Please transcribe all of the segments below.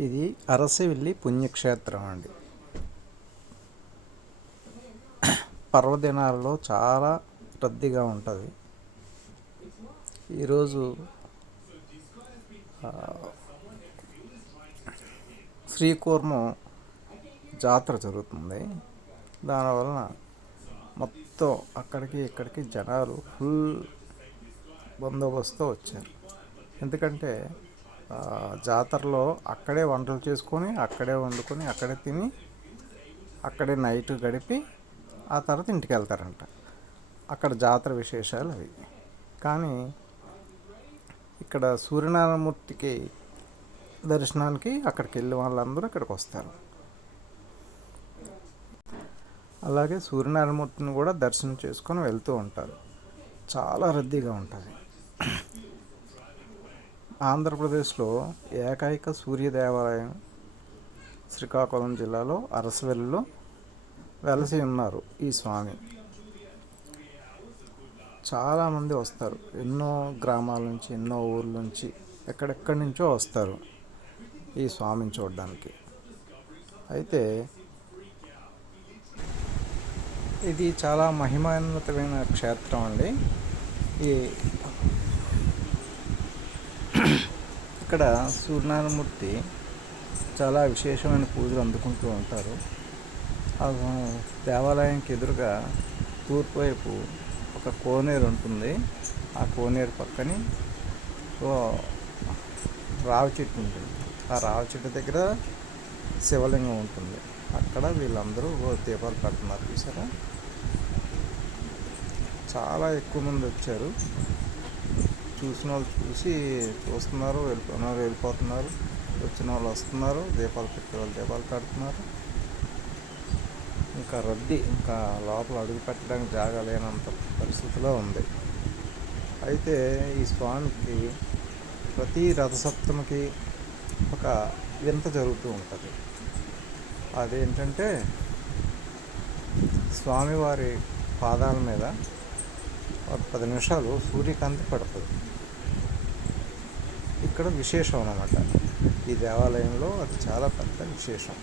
ఇది అరసవిల్లి పుణ్యక్షేత్రం అండి. పర్వదినాలలో చాలా రద్దీగా ఉంటుంది. ఈరోజు శ్రీకూర్మం జాతర జరుగుతుంది. దానివలన మొత్తం అక్కడికి ఇక్కడికి జనాలు ఫుల్ బందోబస్తుతో వచ్చారు. ఎందుకంటే జాతరలో అక్కడే వంటలు చేసుకొని, అక్కడే వండుకొని, అక్కడే తిని, అక్కడే నైట్ గడిపి ఆ తర్వాత ఇంటికి వెళ్తారంట. అక్కడ జాతర విశేషాలు అవి. కానీ ఇక్కడ సూర్యనారాయణమూర్తికి దర్శనానికి అక్కడికి వెళ్ళే వాళ్ళందరూ ఇక్కడికి వస్తారు. అలాగే సూర్యనారాయణమూర్తిని కూడా దర్శనం చేసుకొని వెళ్తూ ఉంటారు. చాలా రద్దీగా ఉంటుంది. ఆంధ్రప్రదేశ్లో ఏకైక సూర్య దేవాలయం శ్రీకాకుళం జిల్లాలో అరసవెల్లిలో వెలసి ఉన్నారు ఈ స్వామి. చాలామంది వస్తారు. ఎన్నో గ్రామాల నుంచి, ఎన్నో ఊర్ల నుంచి, ఎక్కడెక్కడి నుంచో వస్తారు ఈ స్వామిని చూడడానికి. అయితే ఇది చాలా మహిమాన్వితమైన క్షేత్రం అండి. ఇక్కడ సూర్యనారాయణమూర్తి చాలా విశేషమైన పూజలు అందుకుంటూ ఉంటారు. దేవాలయానికి ఎదురుగా తూర్పు వైపు ఒక కోనేరు ఉంటుంది. ఆ కోనేరు పక్కని రావి చెట్టు ఉంటుంది. ఆ రావి చెట్టు దగ్గర శివలింగం ఉంటుంది. అక్కడ వీళ్ళందరూ దీపాలు పెడుతున్నారు. చూసారా, చాలా ఎక్కువ మంది వచ్చారు. చూసిన వాళ్ళు చూస్తున్నారు, వెళ్ళిపోతున్నారు. వచ్చిన వాళ్ళు వస్తున్నారు, దీపాలు పెట్టే వాళ్ళు దీపాలు పెడుతున్నారు. ఇంకా రద్దీ, ఇంకా లోపల అడుగు పెట్టడానికి జాగా లేనంత పరిస్థితిలో ఉంది. అయితే ఈ స్వామికి ప్రతి రథసప్తమికి ఒక వింత జరుగుతూ ఉంటుంది. అదేంటంటే స్వామివారి పాదాల మీద ఒక 10 నిమిషాలు సూర్యకాంతి పడుతుంది. ఇక్కడ విశేషం అన్నమాట. ఈ దేవాలయంలో అది చాలా పెద్ద విశేషం.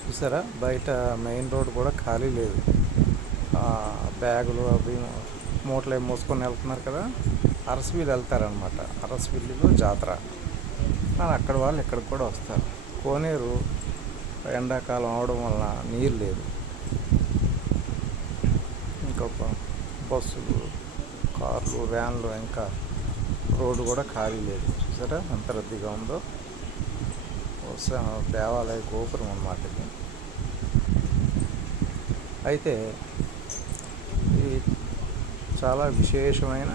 చూసారా, బయట మెయిన్ రోడ్ కూడా ఖాళీ లేదు. బ్యాగులు అవి మూటలు ఏమి మోసుకొని వెళ్తున్నారు కదా, అరసవిల్లి వెళ్తారనమాట. అరసవిల్లిలో జాతర. కానీ అక్కడ వాళ్ళు ఇక్కడికి కూడా వస్తారు. కోనేరు ఎండాకాలం అవడం వలన నీరు లేదు. ఇంకొక బస్సులు, కార్లు, వ్యాన్లు, ఇంకా రోడ్డు కూడా ఖాళీ లేదు. చూసారా ఎంత రద్దీగా ఉందో. దేవాలయ గోపురం అన్నమాట ఇది. అయితే ఇది చాలా విశేషమైన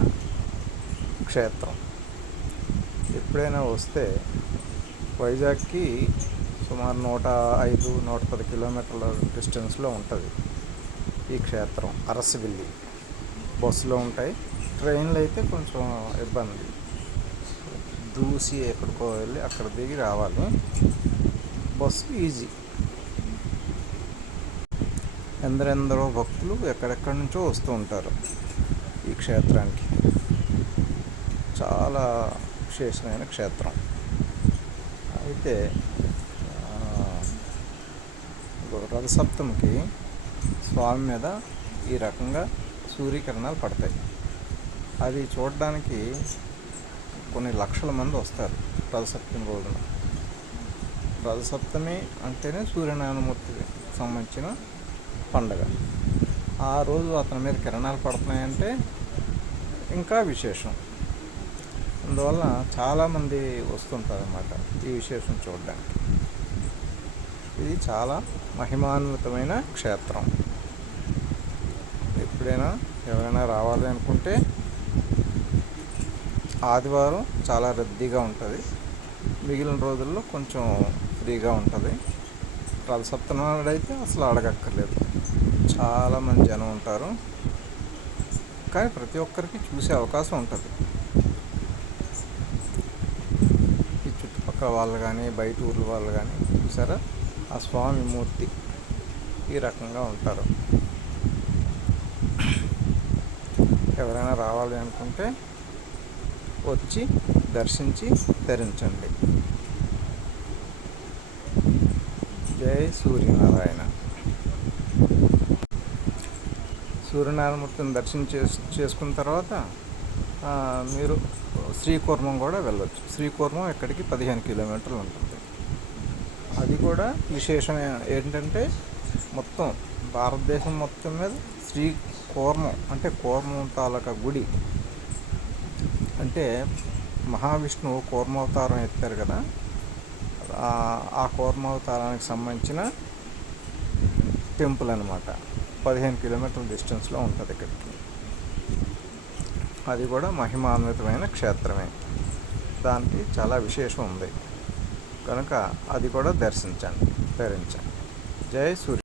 క్షేత్రం. ఎప్పుడైనా వస్తే వైజాగ్కి సుమారు 105-110 కిలోమీటర్ల డిస్టెన్స్లో ఉంటుంది ఈ క్షేత్రం అరసవిల్లి. బస్సులో ఉంటాయి, ట్రైన్లు అయితే కొంచెం ఇబ్బంది. దూసి ఎక్కడికో వెళ్ళి అక్కడ దిగి రావాలి. Bus easy. ఎందరెందరో భక్తులు ఎక్కడెక్కడి నుంచో వస్తూ ఉంటారు ఈ క్షేత్రానికి. చాలా విశేషమైన క్షేత్రం. అయితే రథసప్తమికి స్వామి మీద ఈ రకంగా సూర్యకిరణాలు పడతాయి. అది చూడడానికి కొన్ని లక్షల మంది వస్తారు రథసప్తమి రోజున. రథసప్తమి అంటేనే సూర్యనారాయణమూర్తికి సంబంధించిన పండుగ. ఆ రోజు అతని మీద కిరణాలు పడుతున్నాయంటే ఇంకా విశేషం. అందువల్ల చాలామంది వస్తుంటారన్నమాట ఈ విశేషం చూడడానికి. ఇది చాలా మహిమాన్వితమైన క్షేత్రం. ఎప్పుడైనా ఎవరైనా రావాలి అనుకుంటే ఆదివారం చాలా రద్దీగా ఉంటుంది. మిగిలిన రోజుల్లో కొంచెం ఫ్రీగా ఉంటుంది. రథసప్తమి నాడు అయితే అసలు అడగక్కర్లేదు, చాలామంది జనం ఉంటారు. కానీ ప్రతి ఒక్కరికి చూసే అవకాశం ఉంటుంది. ఈ చుట్టుపక్కల వాళ్ళు కానీ, బయట ఊర్ల వాళ్ళు కానీ. చూసారా, ఆ స్వామి మూర్తి ఈ రకంగా ఉంటారు. ఎవరైనా రావాలి అనుకుంటే వచ్చి దర్శించి ధరించండి. జై సూర్యనారాయణ. సూర్యనారాయణమూర్తిని దర్శనం చేసుకున్న తర్వాత మీరు శ్రీకూర్మం కూడా వెళ్ళొచ్చు. శ్రీకూర్మం ఇక్కడికి 15 కిలోమీటర్లు ఉంటుంది. అది కూడా విశేషం ఏంటంటే మొత్తం భారతదేశం మొత్తం మీద శ్రీకూర్మం అంటే కూర్మం తాలూకా గుడి. అంటే మహావిష్ణువు కూర్మావతారం ఎత్తారు కదా, ఆ కూర్మావతారానికి సంబంధించిన టెంపుల్ అనమాట. 15 కిలోమీటర్ల డిస్టెన్స్లో ఉంటుంది ఇక్కడికి. అది కూడా మహిమాన్వితమైన క్షేత్రమే. దానికి చాలా విశేషం ఉంది కనుక అది కూడా ధరించండి. జై సూర్య.